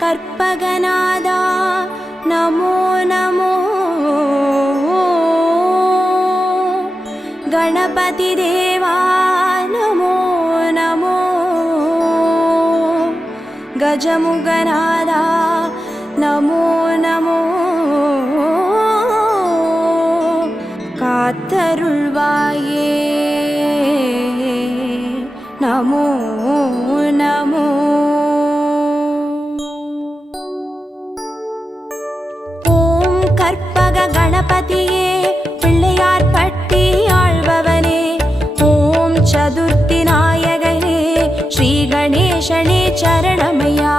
कर्पगनादा नमो नमो गणपतिदेवा नमो नमो गजमुगनादा नमो नमो कातरुल्वाये नमो சரணமையா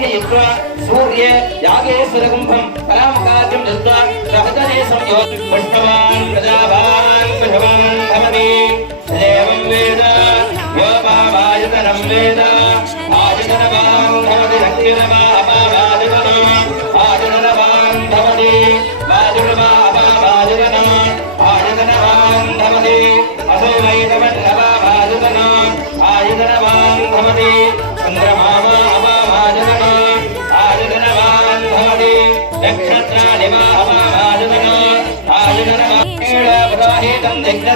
అర్ఘ్యయుక్త్వా సూర్యే యాగేశ్వరగుంభం పరామకార్యం దత్వా సహజనే సంయోగ పుష్పవాన్ ప్రజాభాన్ కుశవాన్ భవతి దేవం వేద యోపావాయతనం వేద ఆయుధనవాన్ భవతి రక్తిరవాన్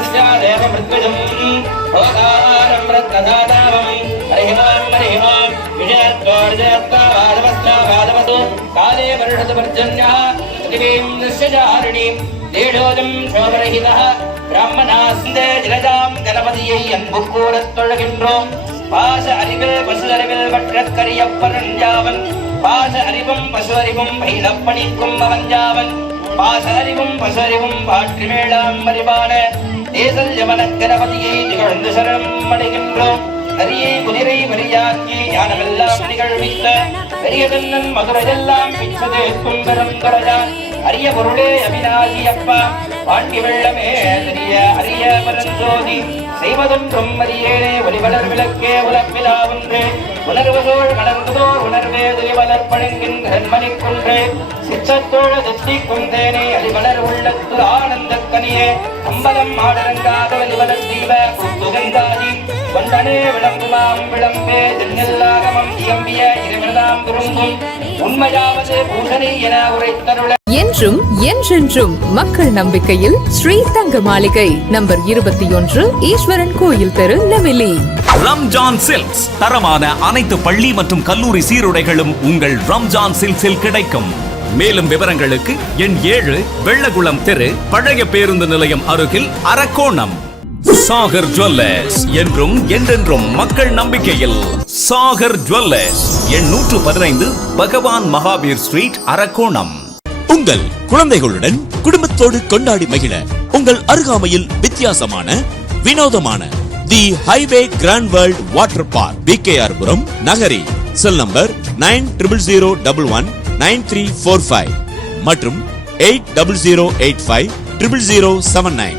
ദേവ പൃഥ്വജം ഓകാരം പ്രദാതാവം ഹരിമാം ഹരിമാം വിജയത്തോർജയത്താവാദവസ്ഥാവാദവതു കാലേ പരിഷത് പർജന്യ പൃഥിവീം നിശ്ചാരിണീം ദേഹോജം ശോഭരഹിതഃ ബ്രാഹ്മണാസ്തേ ജലജാം ഗണപതിയൈ അൻപുക്കൂടത്തൊഴുകിன்றோம் பாச அறிவில் பசு அறிவில் வற்றக்கரிய பரஞ்சாவன் பாச அறிவும் பசு அறிவும் பயிலப்பணிக்கும் அவஞ்சாவன் பாச அறிவும் பசு அறிவும் பாற்றி மேளாம் அறிவான தேசல் யமன கணபதியை திகழ்ந்து சரணம் அடைகின்றோம். அரியை குதிரை வரியாக்கி ஞானமெல்லாம் நிகழ்வித்த பெரிய கண்ணன் மதுரையெல்லாம் பிச்சதேக்கும் கும்பரம் துறையான் அரிய பொருளே அவிநாசி அப்பா. பாண்டி வெள்ளமே தெரிய அரிய பரஞ்சோதி செய்வதொன்றும் அரியேனே ஒளிவளர் விளக்கே உலப்பிலா ஒன்று. உணர்வதோள் கலர்ந்ததோர் உணர்வே. வளர் பழங்கின்ற மணிக்குன்றே சித்தத்தோழ திட்டி குந்தேனே. அறிவளர் உள்ளத்து ஆனந்த கனியே. அம்பலம் ஆடரங்காத வலிவளர் தீப குத்துகந்தாதி கொண்டனே விளம்புமாம் விளம்பே. திருநெல்லாகமம் இயம்பிய இருமிழதாம் குறுங்கும் உண்மையாவது பூஷணி என உரைத்தருள இன்றும் என்றென்றும் மக்கள் நம்பிக்கையில் ஸ்ரீ தங்க மாளிகை நம்பர் இருபத்தி ஒன்று ஈஸ்வரன் கோயில் தெரு நெமிலி. ரம்ஜான் சில்க்ஸ். தரமான அனைத்து பள்ளி மற்றும் கல்லூரி சீருடைகளும் உங்கள் ரம்ஜான் சில்க்ஸில் கிடைக்கும். மேலும் விவரங்களுக்கு எண் ஏழு வெள்ளகுளம் தெரு பழைய பேருந்து நிலையம் அருகில் அரக்கோணம். சாகர் ஜுவல்லர்ஸ் என்றும் என்றென்றும் மக்கள் நம்பிக்கையில் சாகர் ஜுவல்லர்ஸ் எண் நூற்று பதினைந்து பகவான் மகாவீர் ஸ்ட்ரீட் அரக்கோணம். உங்கள் குழந்தைகளுடன் குடும்பத்தோடு கொண்டாடி மகிழ உங்கள் அருகாமையில் வித்தியாசமான வினோதமான the highway grand world water park B K R Puram Nagari. Cell number nine triple zero double one nine three four five மற்றும் eight double zero eight five triple zero seven nine.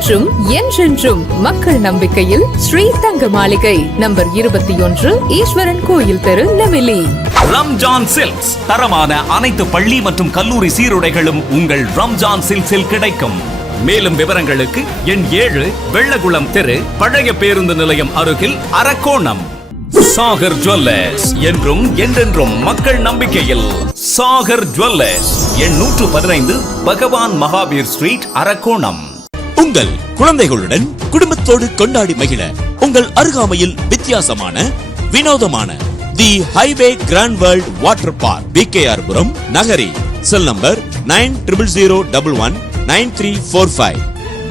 என்றென்றும் மக்கள் நம்பிக்கையில் ஸ்ரீ தங்க மாளிகை number இருபத்தி ஒன்று ஈஸ்வரன் கோயில் தெரு நெமிலி. ரம்ஜான் சில்க்ஸ். தரமான அனைத்து பள்ளி மற்றும் கல்லூரி சீருடைகளும் உங்கள் ரம்ஜான் சில்க்ஸில் கிடைக்கும். மேலும் விவரங்களுக்கு எண் ஏழு வெள்ளகுளம் தெரு பழைய பேருந்து நிலையம் அருகில் அரக்கோணம். சாகர் ஜுவல்லர்ஸ் என்றும் என்றென்றும் மக்கள் நம்பிக்கையில் சாகர் ஜுவல்லர்ஸ் எண்ணூற்று பதினைந்து பகவான் மகாவீர் ஸ்ட்ரீட் அரக்கோணம். உங்கள் குழந்தைகளுடன் குடும்பத்தோடு கொண்டாடி மகிழ உங்கள் அருகாமையில் வித்தியாசமான வினோதமான the highway grand world water park B K அர்புரம் Nagari. Cell number nine triple zero double one nine three four five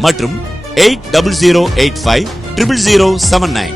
மற்றும் eight double zero eight five triple zero seven nine.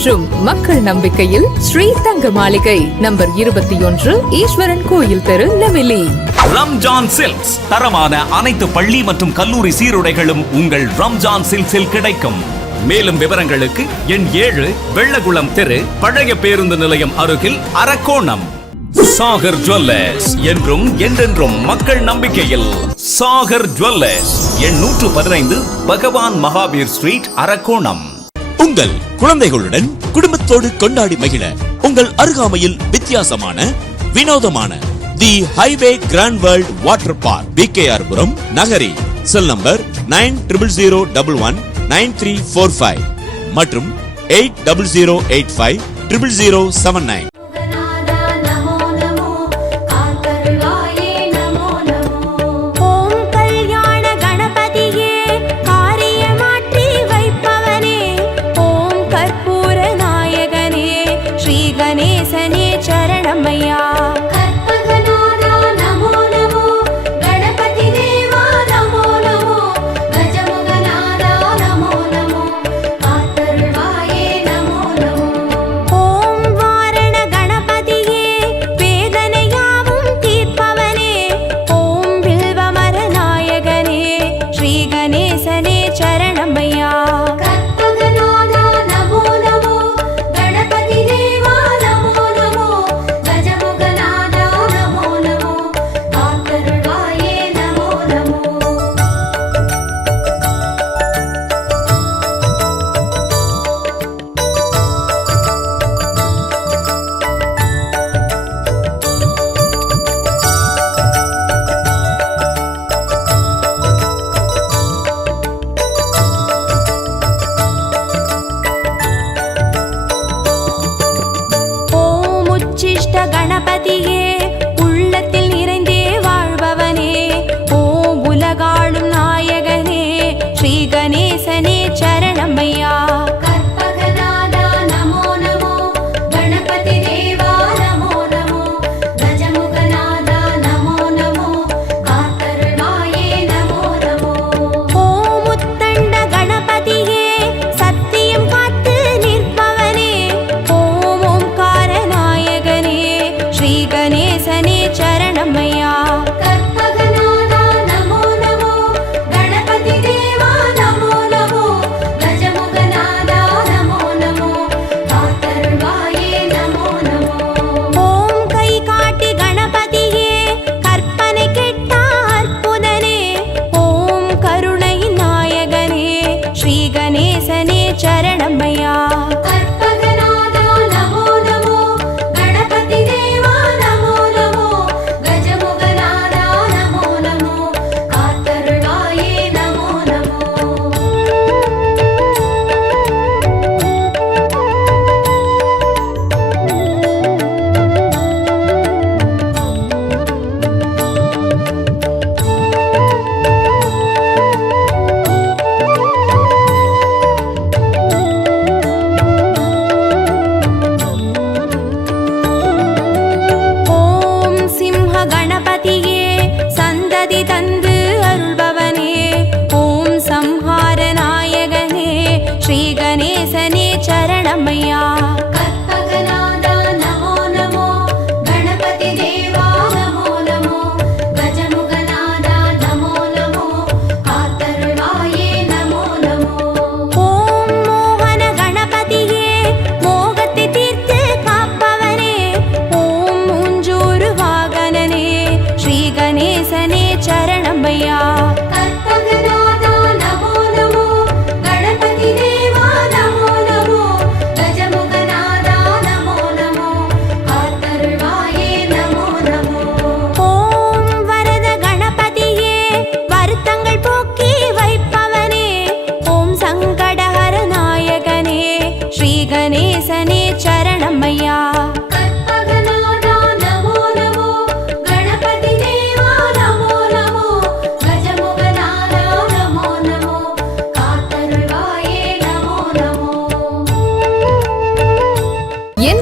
என்றென்றும் மக்கள் நம்பிக்கையில் ஸ்ரீ தங்க மாளிகை நம்பர் இருபத்தி ஒன்று ஈஸ்வரன் கோயில் தெரு நெமிலி ரம்ஜான் சில்க்ஸ். தரமான அனைத்து பள்ளி மற்றும் கல்லூரி சீருடைகளும் உங்கள் ரம்ஜான் சில்க்ஸில் கிடைக்கும். மேலும் விவரங்களுக்கு எண் ஏழு வெள்ளகுளம் தெரு பழைய பேருந்து நிலையம் அருகில் அரக்கோணம். சாகர் ஜுவல்லர்ஸ் என்றும் என்றென்றும் மக்கள் நம்பிக்கையில். சாகர் ஜுவல்லர்ஸ் எண் நூற்று பதினைந்து பகவான் மகாவீர் ஸ்ட்ரீட் அரக்கோணம். உங்கள் குழந்தைகளுடன் குடும்பத்தோடு கொண்டாடி மகிழ உங்கள் அருகாமையில் வித்தியாசமான வினோதமான the highway grand world water park B K Puram Nagari. Cell number nine triple zero double one nine three four five மற்றும் eight double zero eight five triple zero seven nine.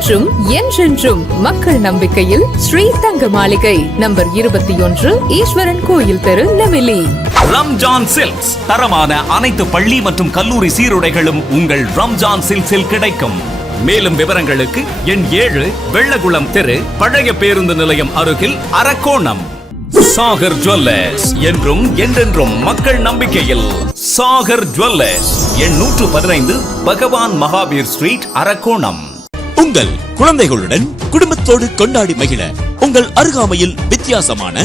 மற்றும் என்றென்றும் மக்கள் நம்பிக்கையில் ஸ்ரீ தங்க மாளிகை நம்பர் இருபத்தி ஒன்று ஈஸ்வரன் கோயில் தெரு நெமிலி ரம்ஜான் சில்க்ஸ். தரமான அனைத்து பள்ளி மற்றும் கல்லூரி சீருடைகளும் உங்கள் ரம்ஜான் சில்க்ஸில் கிடைக்கும். மேலும் விவரங்களுக்கு எண் ஏழு வெள்ளகுளம் தெரு பழைய பேருந்து நிலையம் அருகில் அரக்கோணம். சாகர் ஜுவல்லர்ஸ் என்றும் என்றென்றும் மக்கள் நம்பிக்கையில் சாகர் ஜுவல்லர்ஸ். எண் நூற்று பதினைந்து பகவான் மகாவீர் ஸ்ட்ரீட் அரக்கோணம். உங்கள் குழந்தைகளுடன் குடும்பத்தோடு கொண்டாடி மகிழ உங்கள் அருகாமையில் வித்தியாசமான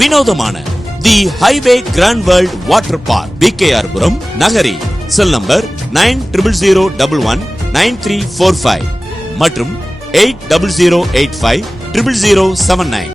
வினோதமான the highway grand world water park B K Puram Nagari. Cell number nine triple zero double one nine three four five மற்றும் eight double zero eight five triple zero seven nine.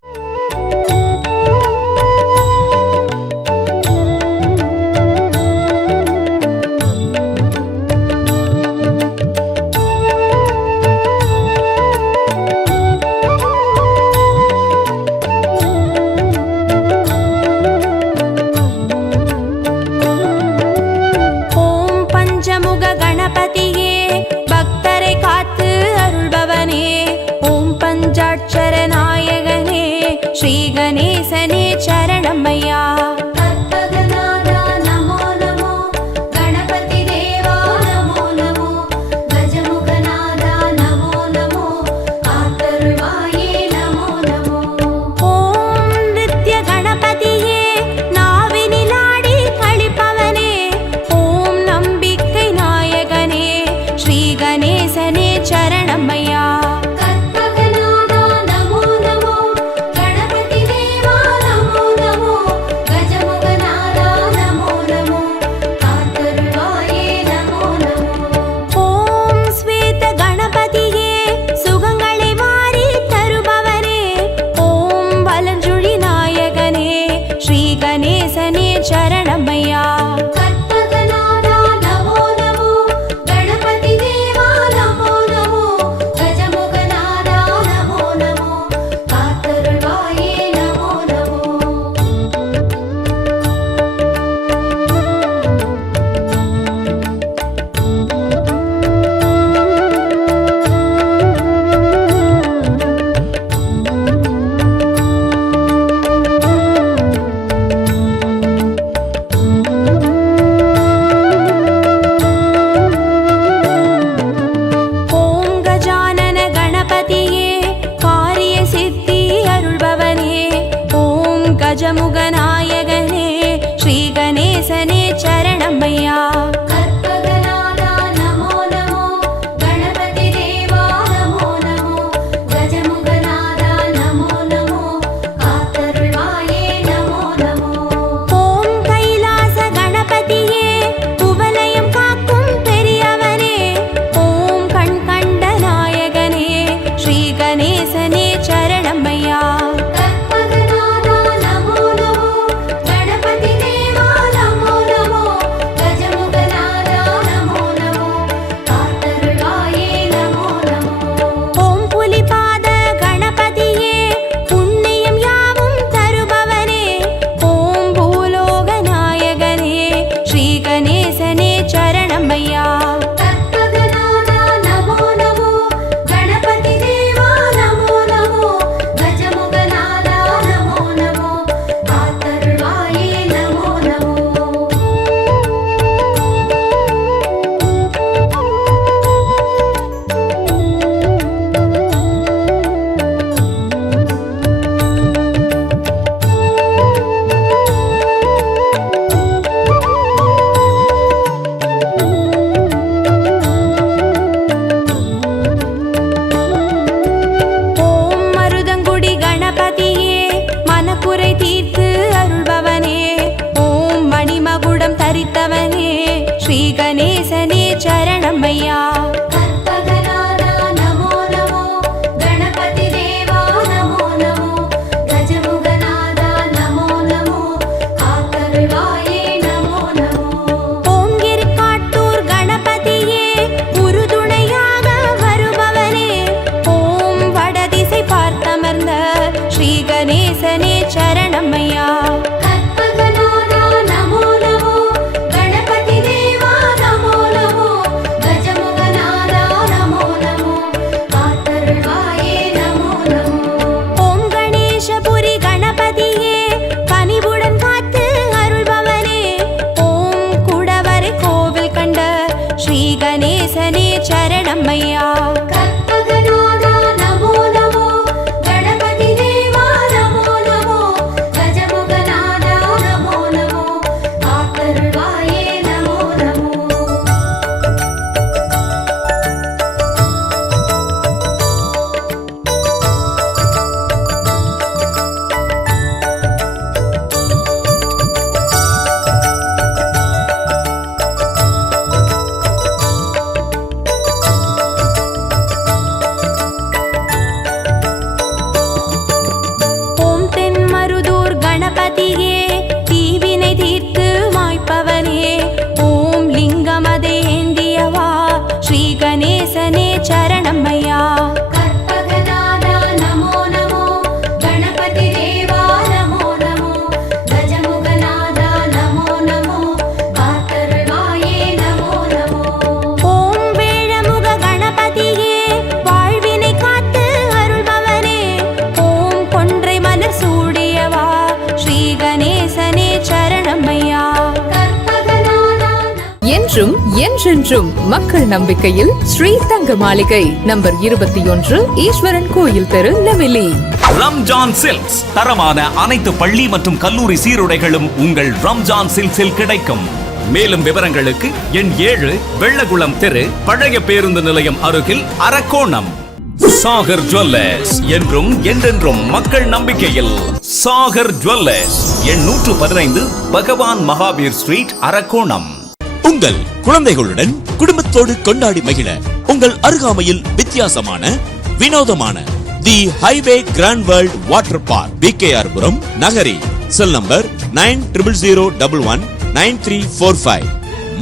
மற்றும் மக்கள் நம்பிக்கையில் ஸ்ரீ தங்க மாளிகை நம்பர் இருபத்தி ஒன்று ஈஸ்வரன் கோயில் தெரு நெமிலி ரம்ஜான் சில்க்ஸ். தரமான அனைத்து பள்ளி மற்றும் கல்லூரி சீருடைகளும் உங்கள் ரம்ஜான் சில்க்ஸில் கிடைக்கும். மேலும் விவரங்களுக்கு எண் ஏழு வெள்ளகுளம் தெரு பழைய பேருந்து நிலையம் அருகில் அரக்கோணம். சாகர் ஜுவல்லர்ஸ் என்றும் என்றென்றும் மக்கள் நம்பிக்கையில். சாகர் ஜுவல்லர்ஸ் எண்ணூற்று பதினைந்து பகவான் மகாவீர் ஸ்ட்ரீட் அரக்கோணம். உங்கள் குழந்தைகளுடன் குடும்பத்தோடு கொண்டாடி மகிழ உங்கள் அருகாமையில் வித்தியாசமான வினோதமான the highway grand world water park B K அருபுரம் Nagari. Cell number nine triple zero double one nine three four five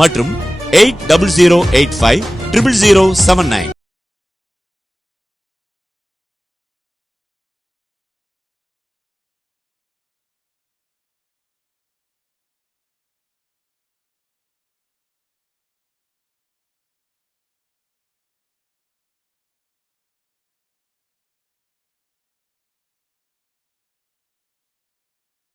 மற்றும் eight double zero eight five triple zero seven nine.